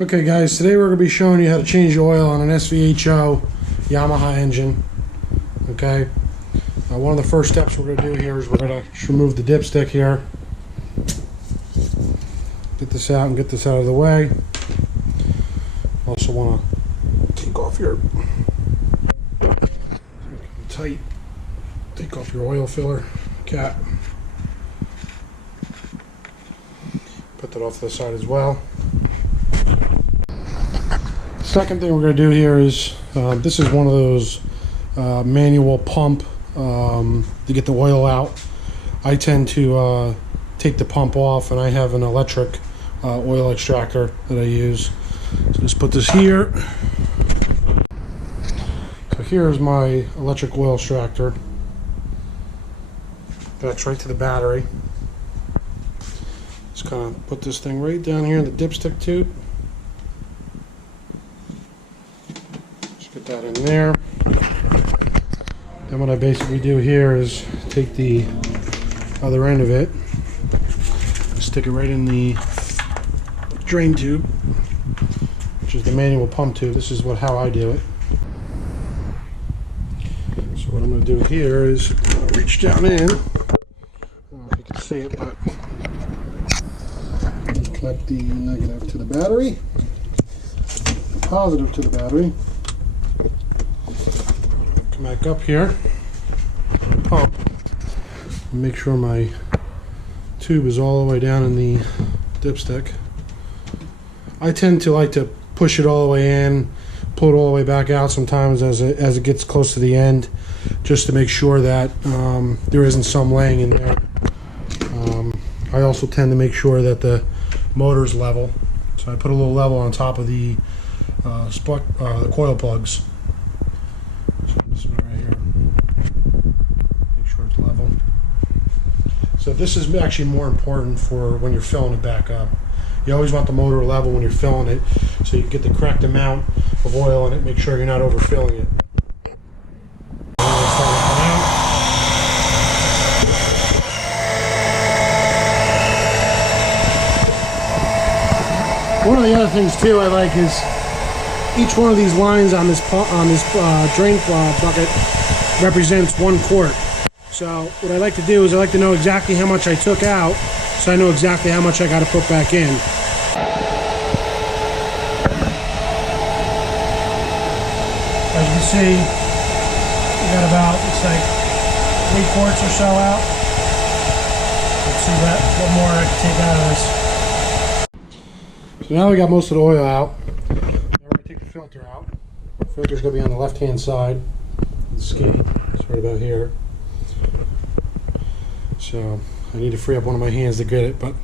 Okay guys, today we're going to be showing you how to change the oil on an SVHO Yamaha engine. Okay, one of the first steps we're going to do here is we're going to remove the dipstick here. Get this out and get this out of the way. Also want to take off your take off your oil filler cap. Put that off to the side as well. Second thing we're going to do here is this is one of those manual pump to get the oil out. I tend to take the pump off, and I have an electric oil extractor that I use. So just put this here. So here's my electric oil extractor. Connects right to the battery. Just kind of put this thing right down here in the dipstick tube. Get that in there. Then what I basically do here is take the other end of it, stick it right in the drain tube, which is the manual pump tube. This is how I do it. So what I'm going to do here is reach down in. I don't know if you can see it, but connect the negative to the battery, the positive to the battery. Come back up here, pump, and make sure my tube is all the way down in the dipstick. I tend to like to push it all the way in, pull it all the way back out sometimes as it gets close to the end, just to make sure that there isn't some laying in there. I also tend to make sure that the motor's level, so I put a little level on top of the coil plugs. So this is actually more important for when you're filling it back up. You always want the motor level when you're filling it, so you get the correct amount of oil in it. Make sure you're not overfilling it. One of the other things too I like is each one of these lines on this drain bucket represents 1 quart. So what I like to do is I like to know exactly how much I took out, so I know exactly how much I got to put back in. As you can see, we got about, it's like 3 quarts or so out. Let's see what more I can take out of this. So now we got most of the oil out. Now we're going to take the filter out. The filter's going to be on the left-hand side of the ski. It's right about here. So I need to free up one of my hands to get it, but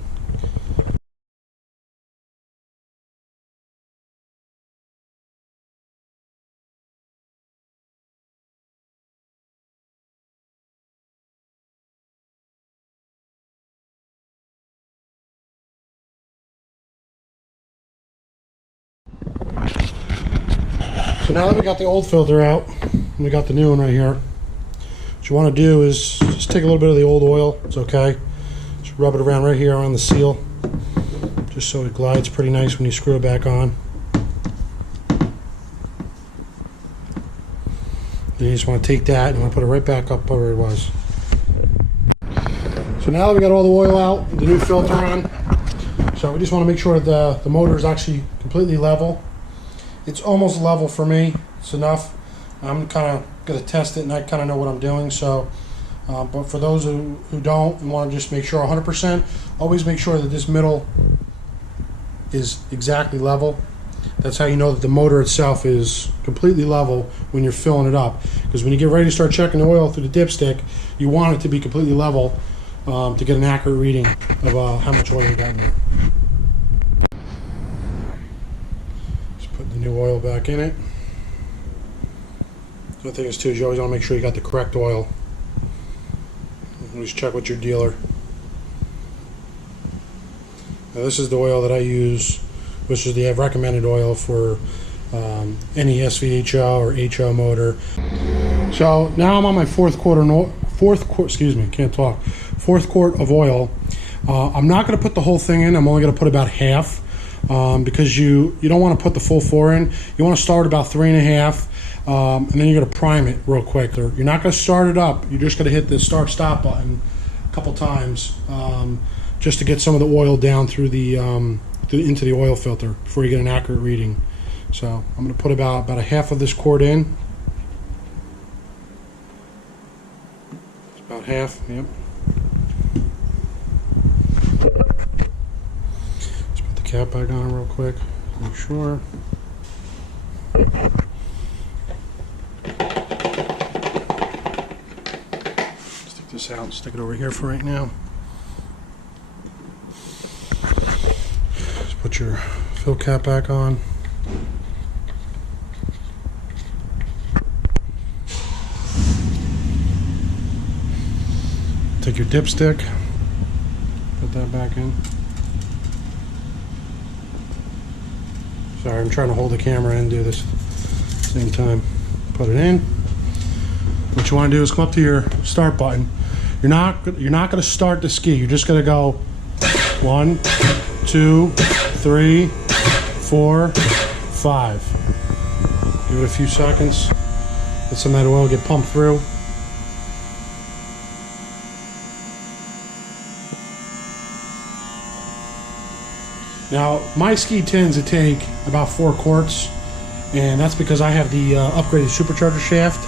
so now that we got the old filter out, and we got the new one right here, what you want to do is just take a little bit of the old oil. It's okay. Just rub it around right here on the seal, just so it glides pretty nice when you screw it back on. Then you just want to take that and put it right back up where it was. So now that we got all the oil out, the new filter on, so we just want to make sure that the motor is actually completely level. It's almost level for me. It's enough. I'm kind of going to test it, and I kind of know what I'm doing. So, but for those who don't and want to just make sure 100%, always make sure that this middle is exactly level. That's how you know that the motor itself is completely level when you're filling it up. Because when you get ready to start checking the oil through the dipstick, you want it to be completely level to get an accurate reading of how much oil you got in there. Just put the new oil back in it. The thing is too is you always want to make sure you got the correct oil. Always check with your dealer. Now this is the oil that I use, which is the recommended oil for any SVHO or HO motor. So now I'm on my fourth quart of oil. I'm not going to put the whole thing in. I'm only going to put about half. because you don't want to put the full 4 in. You want to start about 3.5, and then you're going to prime it real quick. You're not going to start it up. You're just going to hit the start-stop button a couple times just to get some of the oil down through the into the oil filter before you get an accurate reading. So I'm going to put about a half of this quart in. It's about half, yep. Let's put the cap back on real quick, make sure. Stick this out, stick it over here for right now. Just put your fill cap back on. Take your dipstick, put that back in. Sorry, I'm trying to hold the camera and do this at the same time. Put it in. What you want to do is come up to your start button. You're not going to start the ski. You're just going to go 1, 2, 3, 4, 5. Give it a few seconds. Let some of that oil get pumped through. Now, my ski tends to take about 4 quarts, and that's because I have the upgraded supercharger shaft.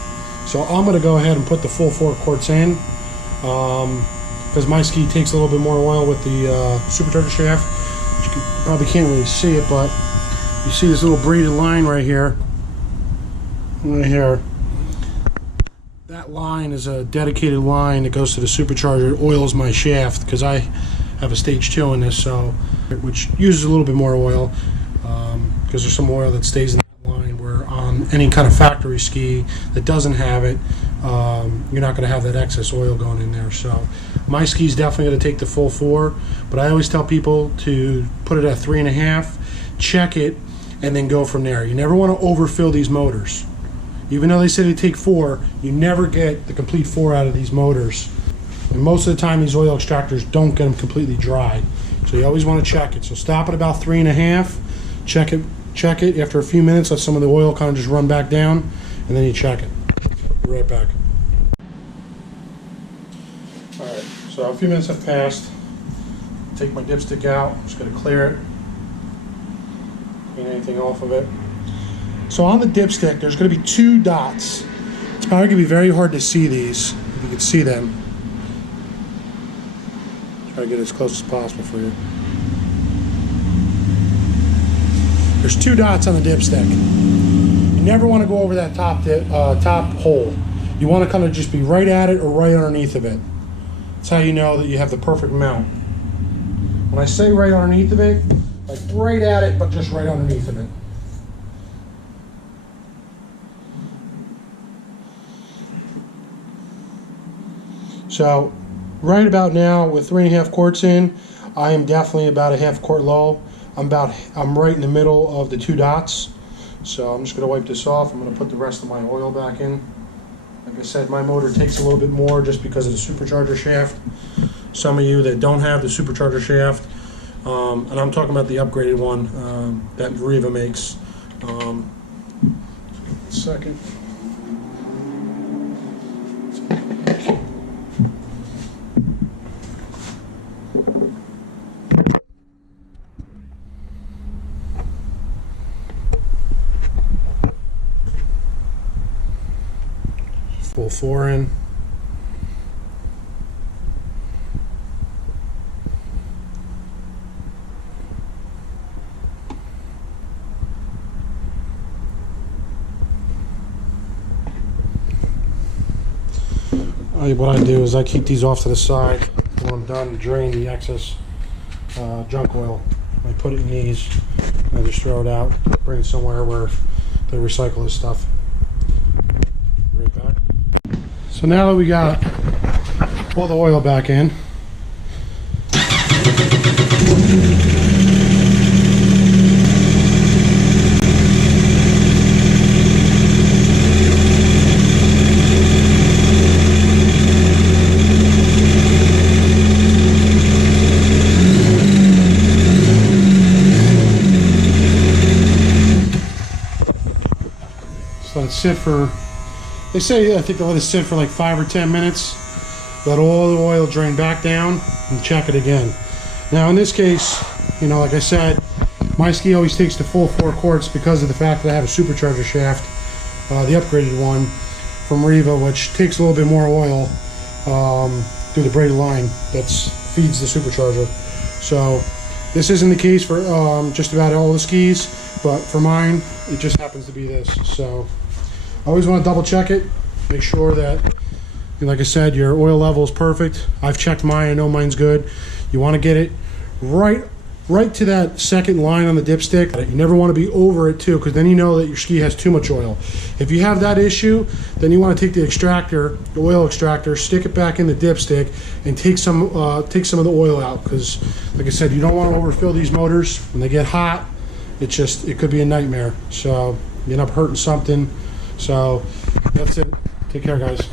So I'm going to go ahead and put the full 4 quarts in, because my ski takes a little bit more oil with the supercharger shaft. You probably can't really see it, but you see this little braided line right here. Right here. That line is a dedicated line that goes to the supercharger. It oils my shaft, because I have a stage 2 in this, so which uses a little bit more oil, because there's some oil that stays in that line, where on any kind of factory ski that doesn't have it, you're not going to have that excess oil going in there. So my ski is definitely going to take the full 4, but I always tell people to put it at 3.5, check it, and then go from there. You never want to overfill these motors. Even though they say they take 4, you never get the complete 4 out of these motors. And most of the time these oil extractors don't get them completely dry. So you always want to check it. So stop at about 3.5, check it after a few minutes, let some of the oil kind of just run back down, and then you check it. Be right back. Alright, so a few minutes have passed. Take my dipstick out, I'm just going to clear it. Clean anything off of it. So on the dipstick, there's going to be 2 dots. It's probably going to be very hard to see these, if you can see them. Try to get as close as possible for you. There's 2 dots on the dipstick. You never want to go over that top hole. You want to kind of just be right at it or right underneath of it. That's how you know that you have the perfect mount. When I say right underneath of it, like right at it, but just right underneath of it. So right about now, with 3.5 quarts in, I am definitely about a half quart low. I'm right in the middle of the 2 dots. So I'm just going to wipe this off. I'm going to put the rest of my oil back in. Like I said, my motor takes a little bit more just because of the supercharger shaft. Some of you that don't have the supercharger shaft, and I'm talking about the upgraded one that Riva makes. Second. Full 4 in. What I do is I keep these off to the side when I'm done to drain the excess junk oil. I put it in these, and I just throw it out, bring it somewhere where they recycle this stuff. Right back. So now that we got all the oil back in, it sit for, they say, I think they let it sit for like 5 or 10 minutes, let all the oil drain back down, and check it again. Now in this case, you know, like I said, my ski always takes the full 4 quarts because of the fact that I have a supercharger shaft, the upgraded one from Riva, which takes a little bit more oil through the braided line that feeds the supercharger. So this isn't the case for just about all the skis, but for mine, it just happens to be this. So I always want to double check it, make sure that, like I said, your oil level is perfect. I've checked mine, I know mine's good. You want to get it right to that second line on the dipstick. You never want to be over it too, because then you know that your ski has too much oil. If you have that issue, then you want to take the extractor, the oil extractor, stick it back in the dipstick, and take some of the oil out. Because, like I said, you don't want to overfill these motors. When they get hot, it could be a nightmare. So you end up hurting something. So that's it. Take care, guys.